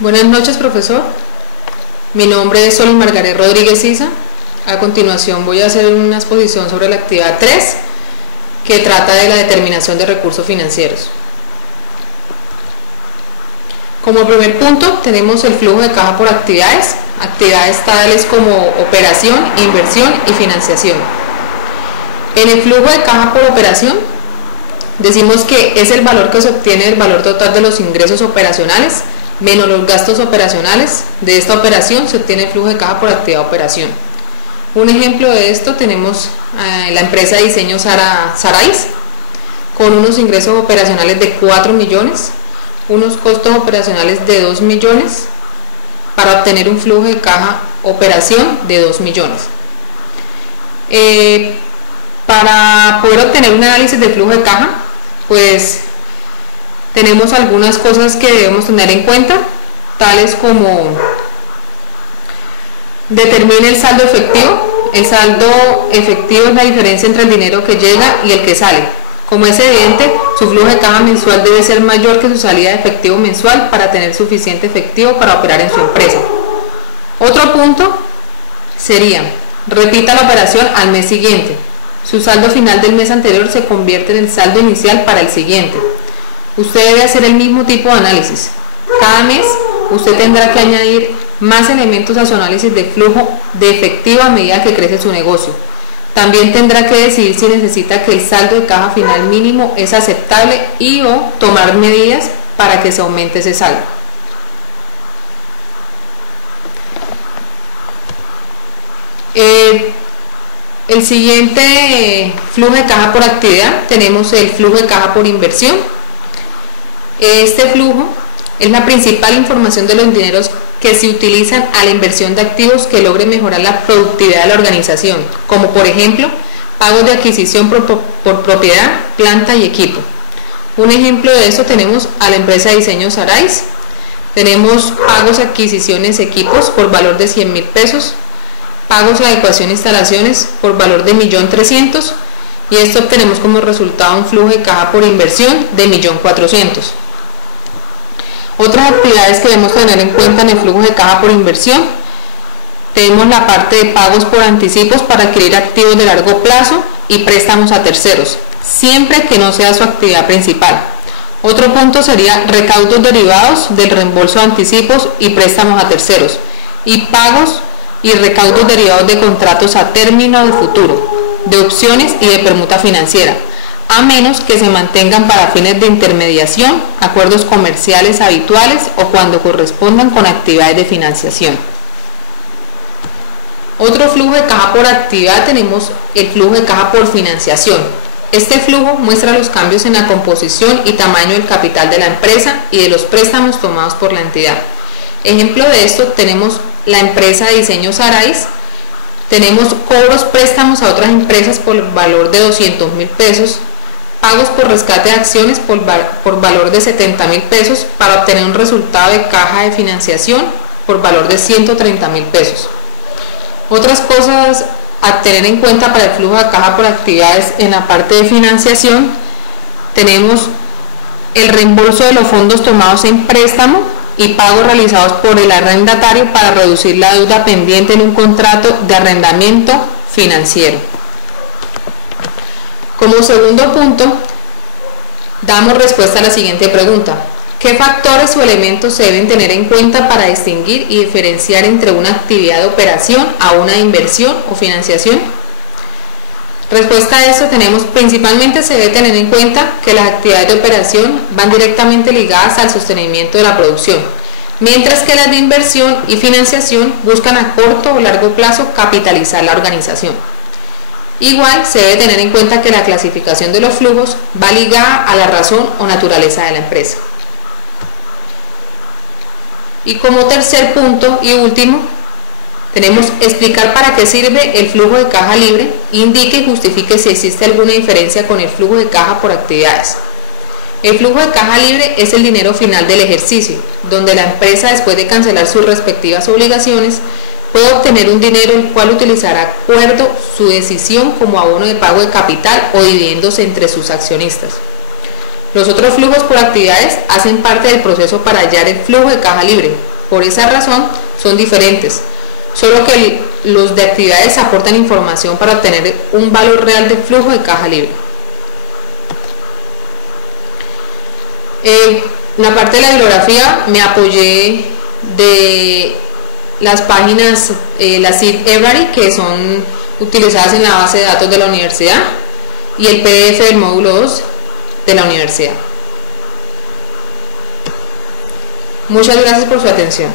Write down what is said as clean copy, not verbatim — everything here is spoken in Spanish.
Buenas noches, profesor. Mi nombre es Sol Margaret Rodríguez Isa. A continuación voy a hacer una exposición sobre la actividad 3, que trata de la determinación de recursos financieros. Como primer punto tenemos el flujo de caja por actividades tales como operación, inversión y financiación. En el flujo de caja por operación decimos que es el valor que se obtiene del valor total de los ingresos operacionales menos los gastos operacionales. De esta operación se obtiene el flujo de caja por actividad operación. Un ejemplo de esto tenemos la empresa de diseño Sarais, con unos ingresos operacionales de 4 millones, unos costos operacionales de 2 millones, para obtener un flujo de caja operación de 2 millones. Para poder obtener un análisis de flujo de caja, pues tenemos algunas cosas que debemos tener en cuenta, tales como determine el saldo efectivo. El saldo efectivo es la diferencia entre el dinero que llega y el que sale. Como es evidente, su flujo de caja mensual debe ser mayor que su salida de efectivo mensual para tener suficiente efectivo para operar en su empresa. Otro punto sería, repita la operación al mes siguiente. Su saldo final del mes anterior se convierte en el saldo inicial para el siguiente. Usted debe hacer el mismo tipo de análisis. Cada mes usted tendrá que añadir más elementos a su análisis de flujo de efectivo a medida que crece su negocio. También tendrá que decidir si necesita que el saldo de caja final mínimo es aceptable y o tomar medidas para que se aumente ese saldo. El siguiente flujo de caja por actividad tenemos el flujo de caja por inversión. Este flujo es la principal información de los dineros que se utilizan a la inversión de activos que logren mejorar la productividad de la organización, como por ejemplo, pagos de adquisición por propiedad, planta y equipo. Un ejemplo de eso tenemos a la empresa de diseño Sarais. Tenemos pagos, adquisiciones, equipos por valor de 100.000 pesos, pagos, adecuación e instalaciones por valor de 1.300.000, y esto obtenemos como resultado un flujo de caja por inversión de 1.400.000. Otras actividades que debemos tener en cuenta en el flujo de caja por inversión, tenemos la parte de pagos por anticipos para adquirir activos de largo plazo y préstamos a terceros, siempre que no sea su actividad principal. Otro punto sería recaudos derivados del reembolso de anticipos y préstamos a terceros, y pagos y recaudos derivados de contratos a término de futuro, de opciones y de permuta financiera, a menos que se mantengan para fines de intermediación, acuerdos comerciales habituales o cuando correspondan con actividades de financiación. Otro flujo de caja por actividad tenemos el flujo de caja por financiación. Este flujo muestra los cambios en la composición y tamaño del capital de la empresa y de los préstamos tomados por la entidad. Ejemplo de esto tenemos la empresa de diseño Sarais. Tenemos cobros préstamos a otras empresas por valor de 200.000 pesos, pagos por rescate de acciones por valor de 70.000 pesos para obtener un resultado de caja de financiación por valor de 130.000 pesos. Otras cosas a tener en cuenta para el flujo de caja por actividades en la parte de financiación, tenemos el reembolso de los fondos tomados en préstamo y pagos realizados por el arrendatario para reducir la deuda pendiente en un contrato de arrendamiento financiero. Como segundo punto, damos respuesta a la siguiente pregunta: ¿qué factores o elementos se deben tener en cuenta para distinguir y diferenciar entre una actividad de operación a una inversión o financiación? Respuesta a eso tenemos: principalmente se debe tener en cuenta que las actividades de operación van directamente ligadas al sostenimiento de la producción, mientras que las de inversión y financiación buscan a corto o largo plazo capitalizar la organización. Igual se debe tener en cuenta que la clasificación de los flujos va ligada a la razón o naturaleza de la empresa. Y como tercer punto y último, tenemos explicar para qué sirve el flujo de caja libre, indique y justifique si existe alguna diferencia con el flujo de caja por actividades. El flujo de caja libre es el dinero final del ejercicio, donde la empresa, después de cancelar sus respectivas obligaciones, puede obtener un dinero el cual utilizará de acuerdo su decisión como abono de pago de capital o dividendos entre sus accionistas. Los otros flujos por actividades hacen parte del proceso para hallar el flujo de caja libre. Por esa razón son diferentes, solo que los de actividades aportan información para obtener un valor real de flujo de caja libre. En la parte de la bibliografía me apoyé de las páginas, la Sid Every, que son utilizadas en la base de datos de la universidad, y el PDF del módulo 2 de la universidad. Muchas gracias por su atención.